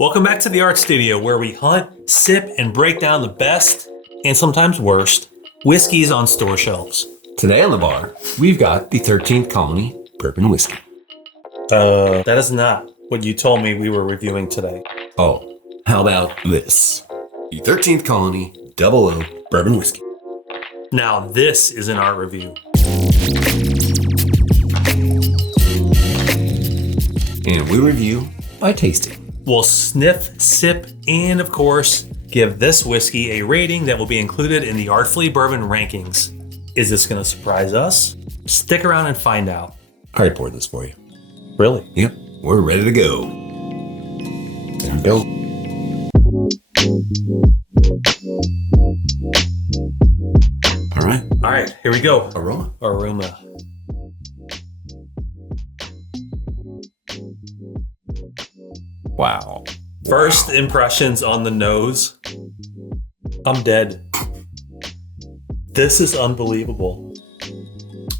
Welcome back to the Art Studio, where we hunt, sip, and break down the best, and sometimes worst, whiskeys on store shelves. Today on the bar, we've got the 13th Colony Bourbon Whiskey. That is not what you told me we were reviewing today. Oh, how about this? The 13th Colony Double Oaked Bourbon Whiskey. Now, this is an art review. And we review by tasting. We'll sniff, sip, and of course, give this whiskey a rating that will be included in the Artfully Bourbon rankings. Is this going to surprise us? Stick around and find out. I already poured this for you. Really? Yep, we're ready to go. There we go. All right, here we go. Aroma. Wow. First impressions on the nose. I'm dead. This is unbelievable.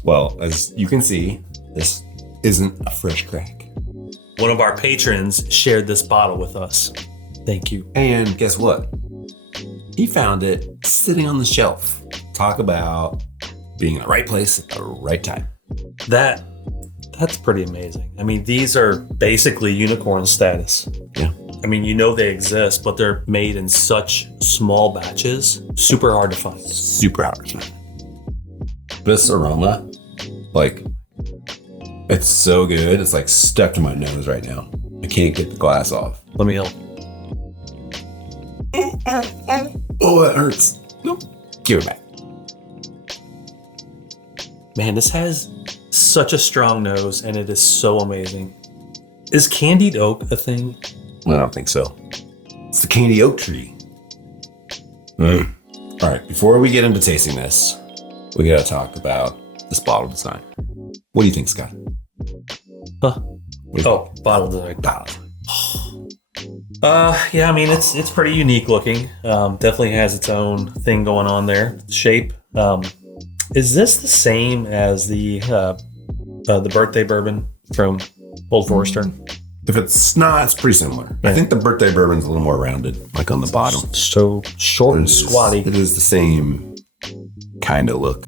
Well, as you can see, this isn't a fresh crack. One of our patrons shared this bottle with us. Thank you. And guess what? He found it sitting on the shelf. Talk about being in the right place at the right time. That's pretty amazing. I mean, these are basically unicorn status. Yeah. I mean, you know they exist, but they're made in such small batches. Super hard to find. Super hard to find. This aroma, like, it's so good. It's like stuck to my nose right now. I can't get the glass off. Let me help. Oh, it hurts. Nope. Give it back. Man, this has such a strong nose, and it is so amazing. Is candied oak a thing? I don't think so. It's the candy oak tree. All right, before we get into tasting this, we gotta talk about this bottle design. What do you think, Scott? Huh? Bottle design. Yeah, I mean, it's pretty unique looking. Definitely has its own thing going on there. Shape. Is this the same as the birthday bourbon from Old Forester? If it's not, it's pretty similar. Yeah. I think the birthday bourbon's a little more rounded, like on the bottom. So short and squatty. It is the same kind of look.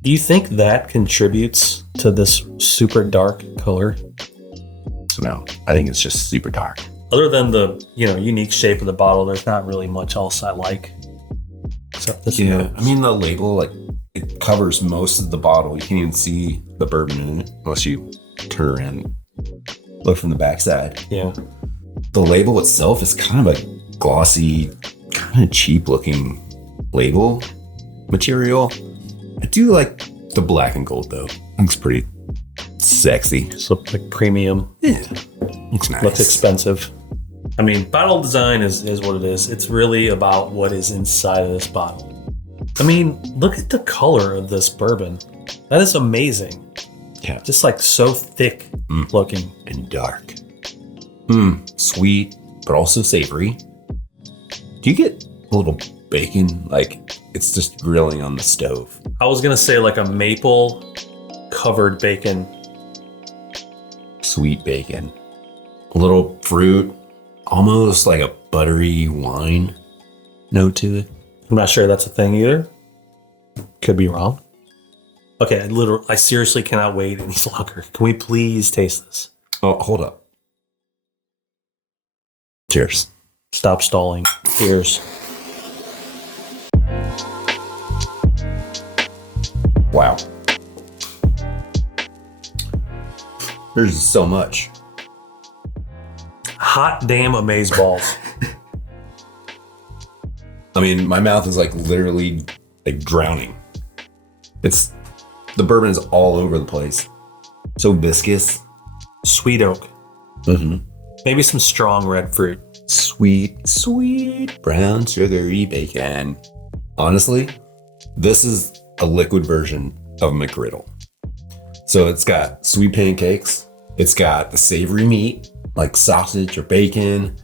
Do you think that contributes to this super dark color? So no, I think it's just super dark. Other than the unique shape of the bottle, there's not really much else I like. Except this. Yeah, I mean the label, like, it covers most of the bottle. You can't even see the bourbon in it unless you turn around and look from the backside. Yeah. The label itself is kind of a glossy, kind of cheap looking label material. I do like the black and gold though. Looks pretty sexy. Just look like premium. Yeah. Looks nice. Looks expensive. I mean, bottle design is what it is. It's really about what is inside of this bottle. I mean, look at the color of this bourbon. That is amazing. Yeah. Just like so thick looking. And dark. Sweet, but also savory. Do you get a little bacon? Like, it's just grilling on the stove. I was going to say like a maple covered bacon. Sweet bacon. A little fruit. Almost like a buttery wine note to it. I'm not sure that's a thing either. Could be wrong. Okay, I seriously cannot wait any longer. Can we please taste this? Oh, hold up. Cheers. Stop stalling. Cheers. Wow. There's so much. Hot damn amazeballs. I mean, my mouth is like literally like drowning. The bourbon is all over the place. So viscous. Sweet oak. Mm-hmm. Maybe some strong red fruit. Sweet brown sugary bacon. Honestly, this is a liquid version of McGriddle. So it's got sweet pancakes. It's got the savory meat, like sausage or bacon.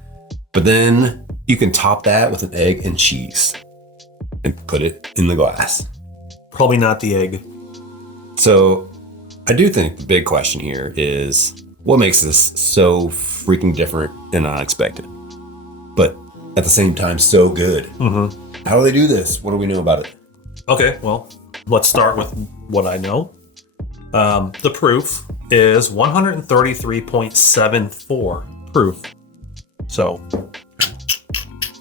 But then you can top that with an egg and cheese and put it in the glass. Probably not the egg. So I do think the big question here is what makes this so freaking different and unexpected, but at the same time, so good. Mm-hmm. How do they do this? What do we know about it? Okay, well, let's start with what I know. The proof is 133.74 proof. So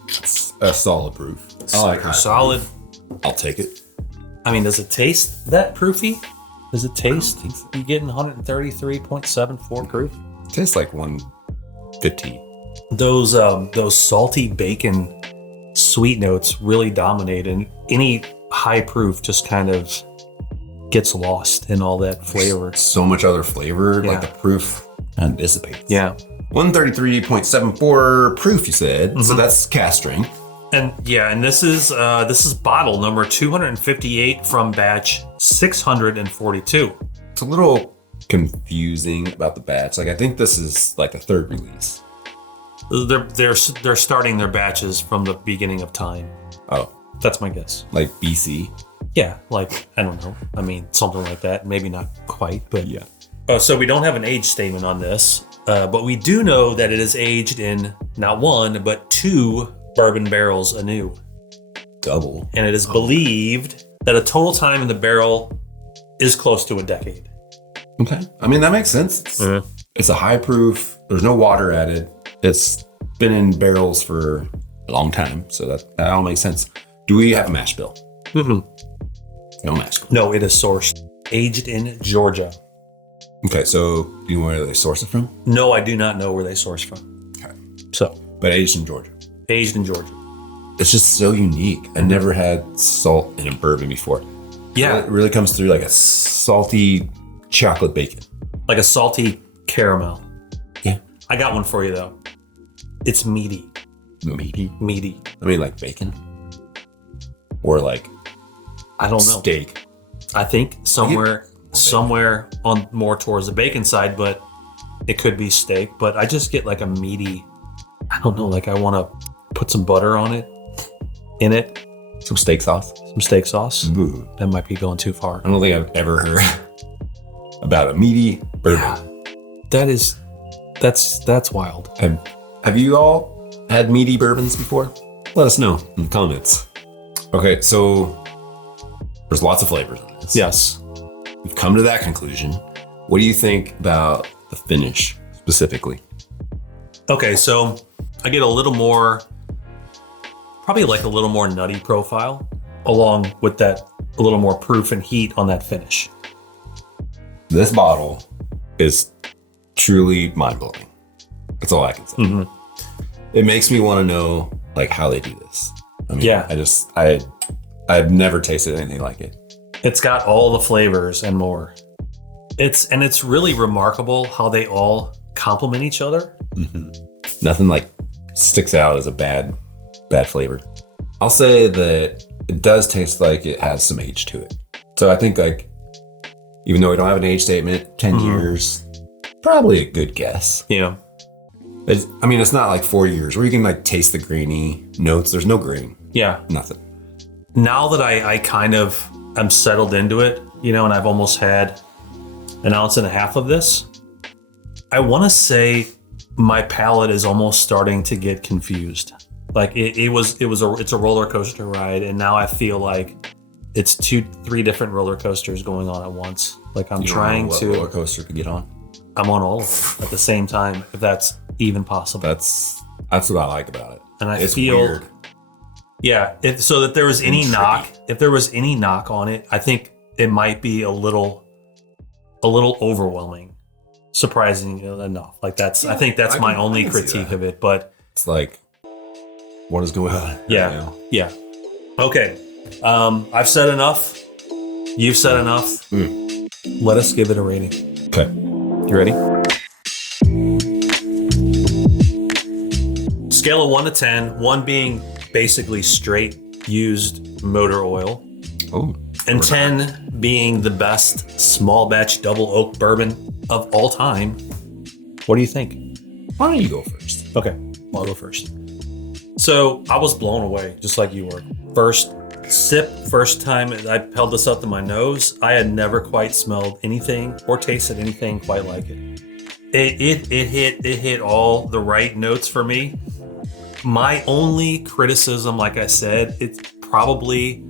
It's a solid proof. I like high solid. proof. I'll take it. I mean, does it taste that proofy? Does it taste? You getting 133.74 proof? It tastes like 115. Those salty bacon sweet notes really dominate, and any high proof just kind of gets lost in all that flavor. So much other flavor, Yeah. like the proof and dissipates. Yeah. 133.74 proof, you said. So Mhm. that's cast strength. And this is bottle number 258 from batch 642. It's a little confusing about the batch. Like, I think this is like a third release. They're starting their batches from the beginning of time. Oh, That's my guess. like BC. Yeah, like I don't know. I mean, something like that. Maybe not quite, but Yeah. So we don't have an age statement on this, but we do know that it is aged in not one but 2 bourbon barrels anew, Double. and it is believed that a total time in the barrel is close to a decade. Okay. I mean, that makes sense. It's a high proof. There's no water added. It's been in barrels for a long time. So that all makes sense. Do we have a mash bill? Mm-hmm. No mash bill. No, it is sourced, aged in Georgia. Okay. So do you know where they source it from? No, I do not know where they source from. Okay. So, But aged in Georgia. aged in Georgia. It's just so unique. I never had salt in a bourbon before. Yeah, It really comes through like a salty chocolate bacon. like a salty caramel. Yeah. I got one for you though. It's meaty. Meaty. Meaty. I mean, like bacon. Or like I don't know. steak. I think somewhere on more towards the bacon side, but it could be steak. But I just get like a meaty. I don't know. Like I want to put some butter on it, in it, Some steak sauce. some steak sauce. Ooh. That might be going too far. I don't think I've ever heard about a meaty bourbon. That's wild. Have you all had meaty bourbons before? Let us know in the comments. Okay, so there's lots of flavors in this. Yes. We've come to that conclusion. What do you think about the finish specifically? Okay, so I get a little more, probably like a little more nutty profile, along with that a little more proof and heat on that finish. This bottle is truly mind-blowing. That's all I can say. Mm-hmm. It makes me want to know like how they do this. I mean, Yeah. I've never tasted anything like it. It's got all the flavors and more. It's really remarkable how they all complement each other. Mm-hmm. Nothing like sticks out as a bad flavor. I'll say that it does taste like it has some age to it. So I think like, even though we don't have an age statement, 10 Mhm. years, probably a good guess. Yeah. It's not like 4 years where you can like taste the grainy notes. There's no grain, Yeah. nothing. Now that I kind of am settled into it, and I've almost had an ounce and a half of this, I want to say my palate is almost starting to get confused. Like it's a roller coaster ride, and now I feel like it's 2-3 different roller coasters going on at once. Like I'm You don't trying know what to. roller coaster to get on. I'm on all of them at the same time, if that's even possible. That's what I like about it. And I It's feel, weird. yeah. If there was any And knock, tricky. if there was any knock on it, I think it might be a little overwhelming. Surprising enough. Like I think that's my only I can see critique that. of it. But It's like, what is going on? Yeah. right now? yeah, okay. I've said enough. You've said enough. Let us give it a rating. Okay. You ready? Scale of 1 to 10, 1 being basically straight used motor oil, Oh. and 10 being the best small batch double oak bourbon of all time. What do you think? Why don't you go first? Okay, I'll go first. So I was blown away, just like you were. First sip, first time I held this up to my nose, I had never quite smelled anything or tasted anything quite like it. It hit all the right notes for me. My only criticism, like I said, it's probably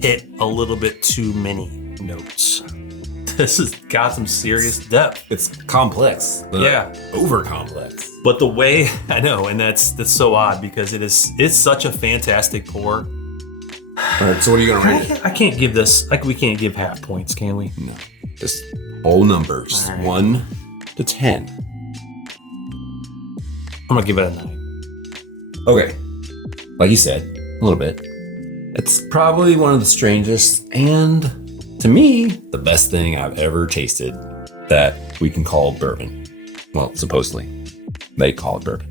hit a little bit too many notes. This has got some serious depth. It's complex. Yeah. Over complex. But the way I know, and that's so odd because it's such a fantastic pour. All right, so what are you gonna rate it? I can't give this we can't give half points, can we? No. Just whole numbers. All right. 1 to 10. I'm gonna give it a 9. Okay. Like you said, a little bit. It's probably one of the strangest and, to me, the best thing I've ever tasted that we can call bourbon. Well, supposedly. They call it bourbon.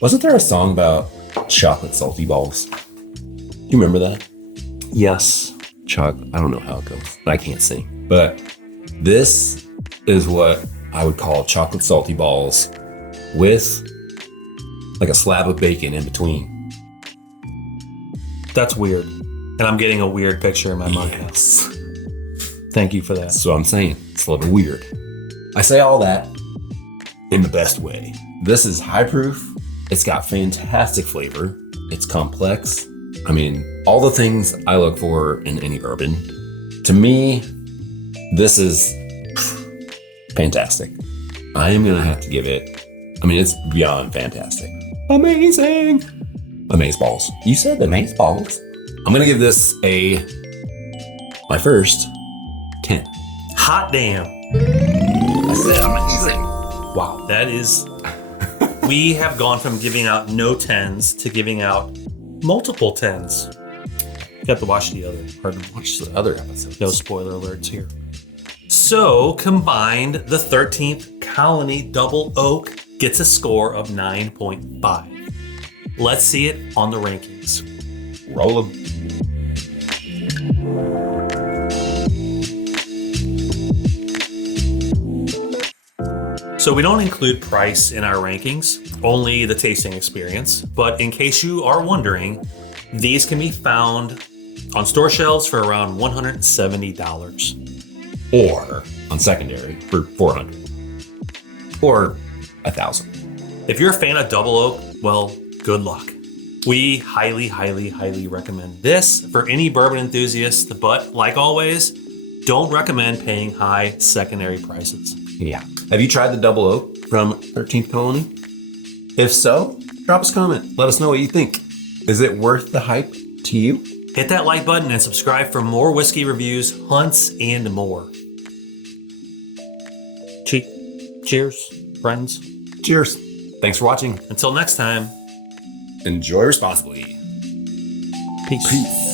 Wasn't there a song about chocolate salty balls? You remember that? Yes. I don't know how it goes. I can't sing. But this is what I would call chocolate salty balls with like a slab of bacon in between. That's weird. And I'm getting a weird picture in my mind. Yes. Thank you for that. That's what I'm saying. It's a little weird. I say all that in the best way. This is high proof. It's got fantastic flavor. It's complex. I mean, all the things I look for in any bourbon. To me, this is fantastic. I am going to have to give it, it's beyond fantastic. Amazing. Amazeballs. You said amazeballs. I'm going to give this my first 10. Hot damn. I said amazing. Wow. That is, we have gone from giving out no 10s to giving out multiple 10s. You have to watch the other episodes. No spoiler alerts here. So combined, the 13th Colony Double Oak gets a score of 9.5. Let's see it on the rankings. Roll them. So we don't include price in our rankings, only the tasting experience. But in case you are wondering, these can be found on store shelves for around $170. Or on secondary for $400. Or $1,000. If you're a fan of Double Oak, well, good luck. We highly, highly, highly recommend this for any bourbon enthusiast, but like always, don't recommend paying high secondary prices. Yeah. Have you tried the Double Oak from 13th Colony? If so, drop us a comment. Let us know what you think. Is it worth the hype to you? Hit that like button and subscribe for more whiskey reviews, hunts, and more. Cheers, friends. Cheers. Thanks for watching. Until next time. Enjoy responsibly. Peace. Peace.